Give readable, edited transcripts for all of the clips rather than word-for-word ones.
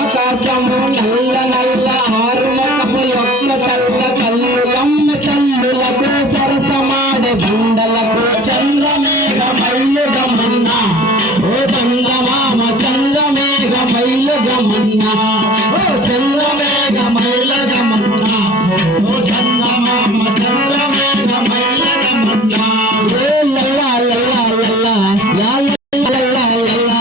ఆకాశము నల్ల నల్ల ఆరుమకములొక్క తల్ల కల్లులమ్మ తల్లులకు సరసమాడే బండలకు చంద్రమేఘ మైలుగమన్నా ఓ చంద్రమామ చంద్రమేఘ మైలుగమన్నా ఓ చంద్రమేఘ మైలుగమన్నా ఓ చంద్రమామ చంద్రమేఘ మైలుగమన్నా ఏ లల్లా లల్లా లల్లా యా లల్లా లల్లా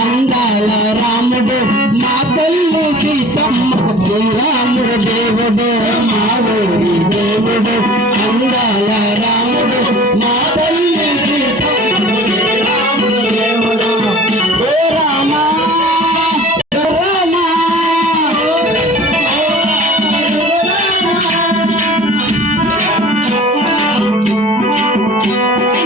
అందాల రాముడు మా తల్లి సీతమ్మకు శ్రీరాముడు దేవుడు మా ఊరి దేవుడు అందాల రాముడు మా తల్లి సీతమ్మకు శ్రీరాముడు దేవుడు ఓ రామా రామా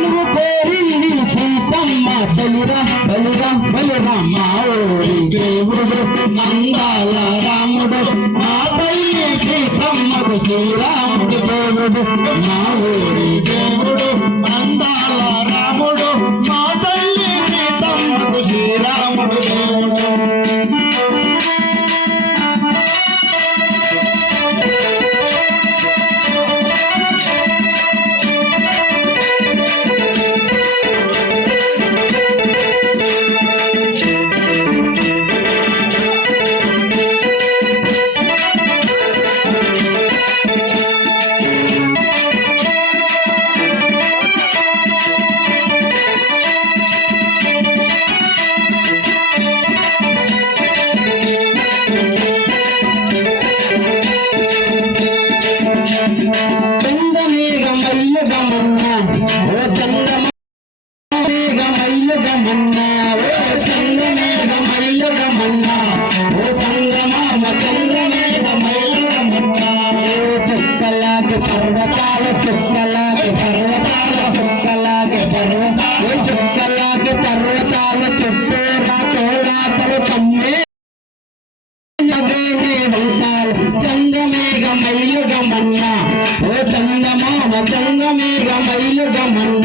నువ్వు కోరింది సీతమ్మ బలిరా బలిరా బలిరా మా ఊరి దేవుడు మందాల రాముడు మా తల్లి సీతమ్మకు శ్రీరాముడు దేవుడు మా ఊరి దేవుడు మందాల రాముడు మా తల్లి సీతమ్మకు శ్రీరాముడు దేవుడు చంద్రమేఘ మైలుగమన్నా ఓ చంద్రమేఘ మైలుగమన్నా ఓ చంద్రమేఘ మైలుగమన్నా ఓ చంద్రమామ చంద్రమేఘ మైలుగమన్నా ఓ చుక్కలాగే పర్వతాలు చుక్కలాగే పర్వతాలు చుక్కలాగే పర్వతాలు చుక్కలాగే పర్వతాలు చుట్టూరా చోళాతలు కమ్మే చంద్రమేఘ మైలుగమన్నా ఓ చందమామ చంద్రమేఘ మైలుగమన్నా